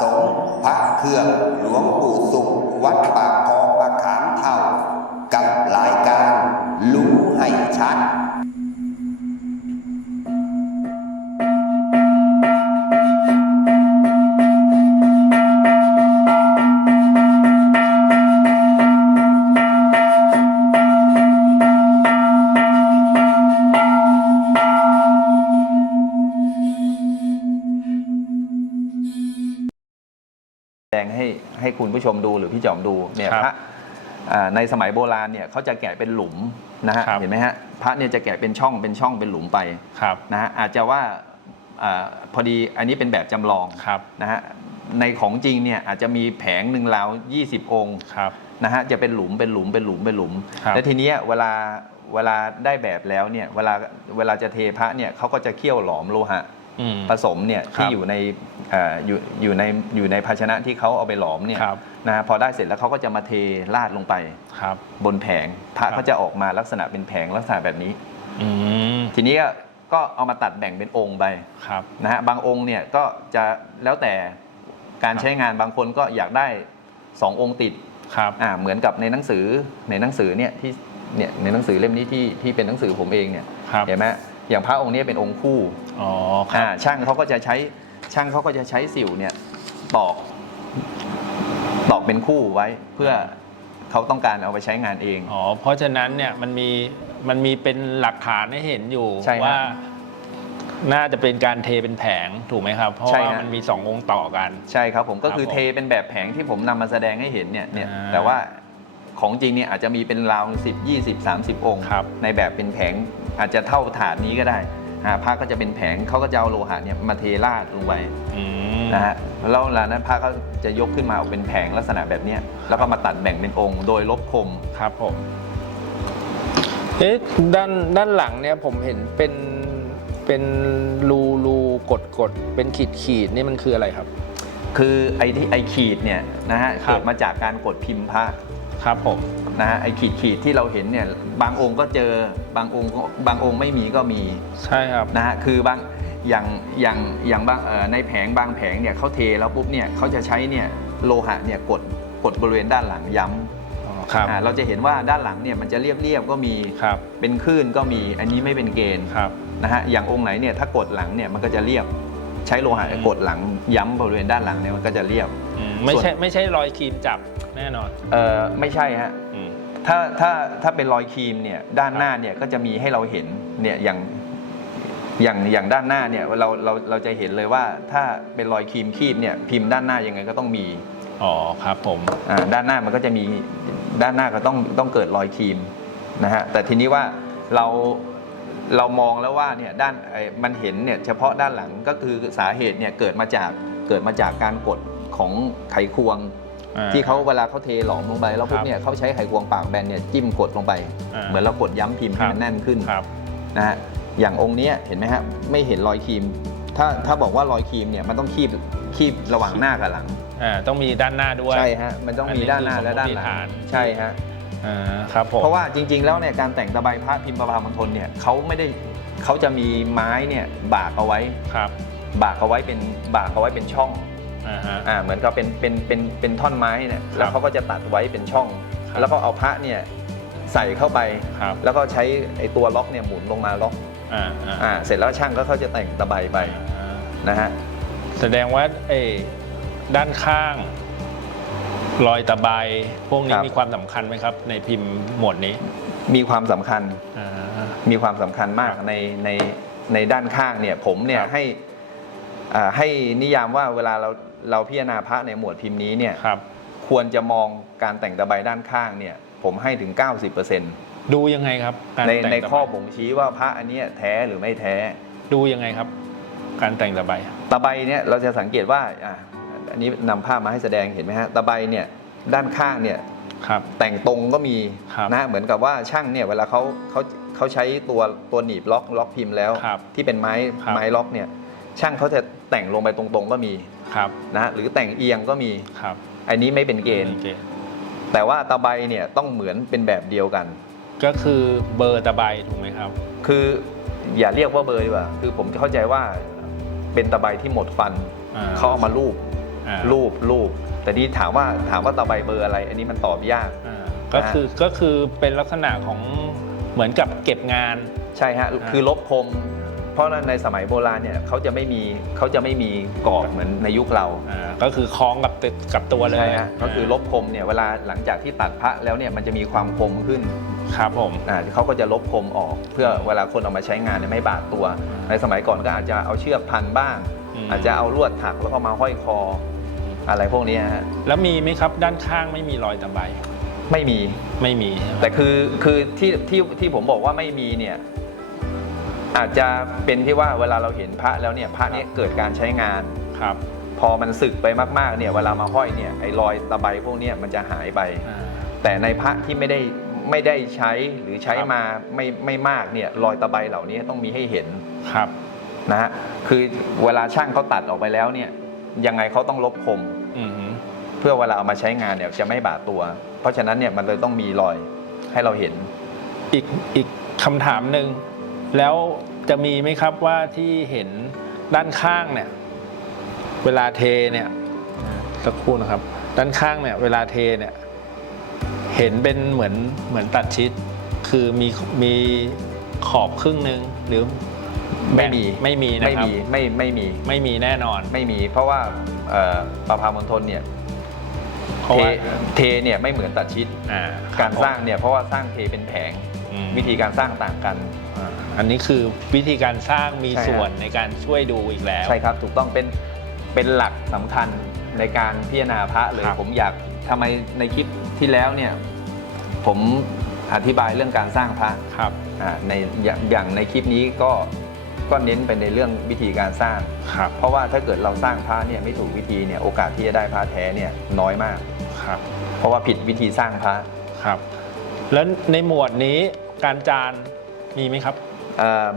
สะสมพระเครื่องหลวงปู่สุขวัดปาก งให้ให้คุณผู้ชมดูหรือพี่จอมดูเนี่ยครับพระอ่าในสมัยโบราณเนี่ยเขาจะแกะเป็นหลุมนะฮะครับ เห็นไหมฮะพระเนี่ยจะแกะเป็นช่องเป็นช่องเป็นหลุมไปครับนะฮะอาจจะว่าอาพอดีอันนี้เป็นแบบจำลองครับนะฮะในของจริงเนี่ยอาจจะมีแผงหนึ่งราว20 องค์ครับ นะฮะจะเป็นหลุมเป็นหลุมเป็นหลุมเป็นหลุม ครับ และทีเนี้ยเวลาเวลาได้แบบแล้วเนี่ยเวลาเวลาจะเทพระเนี่ยเขาก็จะเคี่ยวหลอมโลหะอืม ผสมเนี่ยครับที่อยู่ในเอ่ออยู่อยู่ในอยู่ในภาชนะที่เขาเอาไปหลอมเนี่ยครับนะฮะพอได้เสร็จแล้วเขาก็จะมาเทราดลงไปครับบนแผงพระครับก็จะออกมาลักษณะเป็นแผงลักษณะแบบนี้อืมทีนี้ก็เอามาตัดแบ่งเป็นองค์ไปครับนะฮะบางองค์เนี่ยก็จะแล้วแต่การครับใช้งานบางคนก็อยากได้สององค์ติดครับอ่าเหมือนกับในหนังสือในหนังสือเนี่ยที่เนี่ยในหนังสือเล่มนี้ที่ที่เป็นหนังสือผมเองเนี่ยครับเห็นไหม อย่างพระองค์นี้เป็นองค์คู่อ๋อครัอ่าบช่างเขาก็จะใช้ช่างเขาก็จะใช้สิวเนี่ยตอกตอกเป็นคู่ไว้เพื่อเขาต้องการเอาไปใช้งานเองอ๋อเพราะฉะนั้นเนี่ยมันมีมันมีเป็นหลักฐานให้เห็นอยู่ใช่ครับว่าน่าจะเป็นการเทเป็นแผงถูกไหมครับ เพราะใช่ว่าฮะมันมีสององค์ต่อกันใช่ครับผมก็คือครับผมเทเป็นแบบแผงที่ผมนำมาแสดงให้เห็นเนี่ยเนี่ยอ่าแต่ว่าของจริงเนี่ยอาจจะมีเป็นราวสิบยี่สิบสามสิบองค์ครับในแบบเป็นแผง อาจจะเท่าถาดนี้ก็ได้อ่าพระก็จะเป็นแผงเขาก็จะเอาโลหะเนี่ยมาเทราดลงไปอืมนะฮะแล้วเวลานั้นพระก็จะยกขึ้นมาออกเป็นแผงลักษณะแบบเนี้ยแล้วก็มาตัดแบ่งเป็นองค์ โดยลบคม ครับผมเอ๊ะด้านด้านหลังเนี่ยผมเห็นเป็นเป็นรูรูกดกดเป็นขีดขีดนี่มันคืออะไรครับ คือไอ้ที่ไอ้ขีดเนี่ยนะฮะครับ เกิดมาจากการกดพิมพ์พระ ครับผม นะฮะไอ้ขีดขีดที่เราเห็นเนี่ยบางองค์ก็เจอบางองค์ก็บางองค์ไม่มีก็มีใช่ครับนะฮะคือบางอย่างอย่างอย่างบางเอ่อในแผงบางแผงเนี่ยเขาเทแล้วปุ๊บเนี่ยเขาจะใช้เนี่ยโลหะเนี่ยกดกดบริเวณด้านหลังย้อ๋อำครับอ่าเราจะเห็นว่าด้านหลังเนี่ยมันจะเรียบเรียบๆก็มีครับเป็นคลื่นก็มีอันนี้ไม่เป็นเกณฑ์ครับนะฮะอย่างองค์ไหนเนี่ยถ้ากดหลังเนี่ยมันก็จะเรียบใช้โลหะอืมกดหลังย้ำบริเวณด้านหลังเนี่ยมันก็จะเรียบอืมไม่ใช่ไม่ใช่รอยครีมจับ แน่นอนเออไม่ใช่ฮะอืม ถ้าถ้าถ้าเป็นรอยครีมเนี่ยด้านหน้าเนี่ยก็จะมีให้เราเห็นเนี่ยอย่างอย่างอย่างด้านหน้าเนี่ยเราเราเราจะเห็นเลยว่าถ้าเป็นรอยครีมคีบเนี่ยพิมพ์ด้านหน้ายังไงก็ต้องมีอ๋อครับผมอ่าด้านหน้ามันก็จะมีด้านหน้าก็ต้องต้องเกิดรอยครีมนะฮะแต่ทีนี้ว่าเราเรามองแล้วว่าเนี่ยด้านไอ้มันเห็นเนี่ยเฉพาะด้านหลังก็คือสาเหตุเนี่ยเกิดมาจากเกิดมาจากการกดของไขควงอ่า ที่เขาเวลาเขาเทหลอมลงไปแล้วพวคกรับเนี่ยเขาใช้ไขควงปากแบนเนี่ยจิ้มกดลงไปอ่าเหมือนเรากดย้ำพิมพ์ให้ครับมันแน่นขึ้นครับนะฮะอย่างองค์เนี้ยเห็นไหมฮะไม่เห็นรอยครีม ถ้าถ้าบอกว่ารอยครีมเนี่ยมันต้องคีบคีบระหว่างหน้ากับหลังอ่าต้องมีด้านหน้าด้วยใช่ฮะมันต้องมีด้านหน้าและด้านหลังอันนี้คือสมมติฐานใช่ฮะอ่าครับผมเพราะว่าจริง ๆ แล้วเนี่ยการแต่งตะไบพระพิมพ์ประพามณฑลเนี่ยเขาไม่ได้เขาจะมีไม้เนี่ยบากเอาไว้ครับบากเอาไว้เป็นบากเอาไว้เป็นช่อง อ่าฮะ อ่าเหมือนกับเป็นเป็นเป็นเป็นท่อนไม้เนี่ยครับแล้วเขาก็จะตัดไว้เป็นช่อง ครับ แล้วก็เอาพระเนี่ยใส่เข้าไป ครับแล้วก็ใช้ไอ้ตัวล็อกเนี่ยหมุนลงมาล็อกอ่าอ่าอ่าเสร็จแล้วช่างก็เขาจะแต่งตะไบไปอ่านะฮะแสดงว่าเออด้านข้าง รอยตะไบพวกนี้มีความสำคัญไหมครับ ในพิมพ์หมวดนี้มีความสำคัญ อ่า มีความสำคัญมากครับในในในด้านข้างเนี่ยผมเนี่ยครับให้อ่าให้นิยามว่าเวลาเรา เราพิจารณาพระในหมวดพิมพ์นี้เนี่ยครับ ควรจะมองการแต่งตะไบด้านข้างเนี่ยผมให้ถึง 90%ดูยังไงครับการในแต่งในตะไบข้อบ่งชี้ว่าพระอันเนี้ยแท้หรือไม่แท้ ดูยังไงครับ การแต่งตะไบตะไบเนี่ยเราจะสังเกตว่าอะอันนี้นำภาพมาให้แสดงเห็นไหมฮะตะไบเนี่ยด้านข้างเนี่ยครับ แต่งตรงก็มีครับนะเหมือนกับว่าช่างเนี่ยเวลาเขาเขาเขาใช้ตัวตัวหนีบล็อกล็อกพิมพ์แล้ว ครับที่เป็นไม้ครับ ไม้ล็อกเนี่ย ช่างเขาจะแต่งลงไปตรงๆก็มีครับนะฮะหรือแต่งเอียงก็มีครับอันนี้ไม่เป็นเกณฑ์โอคแต่ว่าตะไบเนี่ยต้องเหมือนเป็นแบบเดียวกัน ก็คือเบอร์ตะไบถูกไหมครับ คืออย่าเรียกว่าเบอร์ดีกว่าคือผมเข้าใจว่าเป็นตะไบที่หมดฟันอ่าเขาเอามาลูบอ่าลูบลูบแต่นี่ถามว่าถามว่าตะไบเบอร์อะไร อันนี้มันตอบยาก อ่าก็คือก็คือเป็นลักษณะของเหมือนกับเก็บงาน ใช่ฮะ อ่า คือลบคม เพราะในสมัยโบราณเนี่ยเขาจะไม่มีเขาจะไม่มีกรอบเหมือนในยุคเราอ่าก็คือคล้องกับติดกับตัวเลยใช่ฮะก็คือลบคมเนี่ยเวลาหลังจากที่ตัดพระแล้วเนี่ยมันจะมีความคมขึ้นครับผม อ่าเขาก็จะลบคมออก เพื่อเวลาคนเอามาใช้งานเนี่ยไม่บาดตัว ในสมัยก่อนก็อาจจะเอาเชือกพันบ้าง อืม อาจจะเอาลวดถักแล้วก็มาห้อยคอ อะไรพวกนี้ฮะแล้วมีไหมครับด้านข้างไม่มีรอยตะไบไม่มี ไม่มีใช่ไหมแต่คือคือที่ที่ที่ผมบอกว่าไม่มีเนี่ย อาจจะเป็นที่ว่าเวลาเราเห็นพระแล้วเนี่ยพระเนี่ยเกิดการใช้งาน ครับ พอมันสึกไปมากๆเนี่ยเวลามาห้อยเนี่ยไอ้รอยตะไบพวกเนี้ยมันจะหายไปอ่าแต่ในพระที่ไม่ได้ไม่ได้ใช้หรือใช้ครับมาไม่ไม่มากเนี่ยรอยตะไบเหล่านี้ต้องมีให้เห็นครับนะฮะคือเวลาช่างเขาตัดออกไปแล้วเนี่ยยังไงเขาต้องลบคมอือหือเพื่อเวลาเอามาใช้งานเนี่ยจะไม่บาดตัว เพราะฉะนั้นเนี่ยมันเลยต้องมีรอยให้เราเห็น อีกอีกคำถามหนึ่ง แล้วจะมีไหมครับว่าที่เห็นด้านข้างเนี่ย เวลาเทเนี่ยสักครู่นะครับ ด้านข้างเนี่ย เวลาเทเนี่ย เห็นเป็นเหมือนเหมือนตัดชิด คือมีมีขอบครึ่งหนึ่งหรือไม่มีไม่มีนะไม่ครับมีไม่ไม่มีไม่มีแน่นอน ไม่มี เพราะว่าเอ่อประพามณฑลเนี่ยเพราะเทว่าเทเนี่ยไม่เหมือนตัดชิด อ่าการสร้างเนี่ยเพราะว่าสร้างเทเป็นแผงอืมวิธีการสร้างต่างกัน อ่า อันนี้คือวิธีการสร้างมีใช่ครับ ส่วนในการช่วยดูอีกแล้ว ใช่ครับถูกต้องเป็นเป็นหลักสำคัญในการพิจารณาพระเลยครับ ผมอยากทำไมในคลิปที่แล้วเนี่ยผมอธิบายเรื่องการสร้างพระครับอ่าในอย่างอย่างในคลิปนี้ก็ก็เน้นไปในเรื่องวิธีการสร้าง ครับเพราะว่าถ้าเกิดเราสร้างพระเนี่ยไม่ถูกวิธีเนี่ยโอกาสที่จะได้พระแท้เนี่ยน้อยมาก ครับเพราะว่าผิดวิธีสร้างพระ ครับ แล้วในหมวดนี้การจานมีไหมครับเอ่อ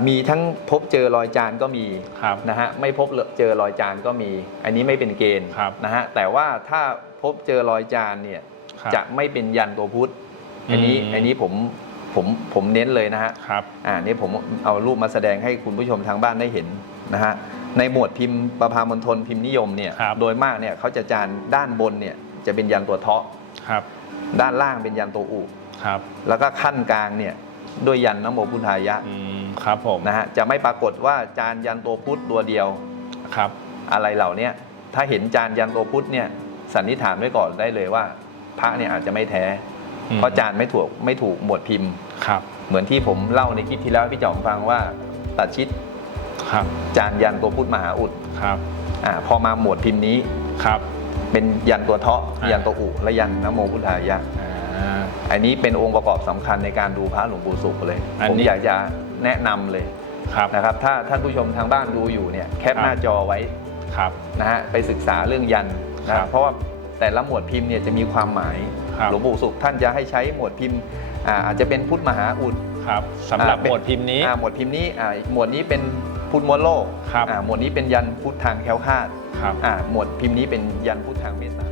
มีทั้งพบเจอรอยจานก็มีครับนะฮะไม่พบเจอรอยจานก็มี อันนี้ไม่เป็นเกณฑ์ครับนะฮะแต่ว่าถ้าพบเจอรอยจานเนี่ยครับจะไม่เป็นยันตัวพุทธอันนี้อืมอันนี้ผมผมผมเน้นเลยนะฮะครับอ่านี่ผมเอารูปมาแสดงให้คุณผู้ชมทางบ้านได้เห็นนะฮะในหมวดพิมพ์ประพามณฑลพิมพ์นิยมเนี่ยครับโดยมากเนี่ยเขาจะจานด้านบนเนี่ยจะเป็นยันตัวเทาะครับด้านล่างเป็นยันตัวอุครับแล้วก็ขั้นกลางเนี่ยด้วยยันนโมพุทธายะอืม ครับผมนะฮะจะไม่ปรากฏว่าจานยันตัวพุทธตัวเดียวครับ อะไรเหล่าเนี้ยถ้าเห็นจานยันตัวพุทธเนี่ยสันนิษฐานไว้ก่อนได้เลยว่า พระเนี่ยอาจจะไม่แท้อืมเพราะจานไม่ถูกไม่ถูกหมวดพิมพ์ครับ เหมือนที่ผมเล่าในคลิปที่แล้วให้พี่จอมฟังว่าตัดชิดครับ จานยันตัวพุทธมหาอุดครับอ่าพอมาหมวดพิมพ์นี้ครับ เป็นยันตัวเทาะอ่ายัยันตัวอุและยันนโมพุทธายะอ่าอันนี้เป็นองค์ประกอบสำคัญในการดูพระหลวงปู่สุขเลยอันผมนี้อยากจะ แนะนำเลยครับนะครับ ถ้าท่านผู้ชมทางบ้านดูอยู่เนี่ยแคปครับหน้าจอไว้ครับ นะฮะไปศึกษาเรื่องยันนะคครัรับบเพราะว่าแต่ละหมวดพิมพ์เนี่ยจะมีความหมายครับหลวงปู่สุขท่านจะให้ใช้หมวดพิมพ์อ่าอาจจะเป็นพุทธมหาอุดครับสำหรับอ่าเป็นหมวดพิมพ์นี้อ่าหมวดพิมพ์นี้อ่าหมวดนี้เป็นพุทธมวลโลกครับอ่าหมวดนี้เป็นยันพุทธทางแคล้วคลาดครับอ่าหมวดพิมพ์นี้เป็นยันพุทธทางเมตตา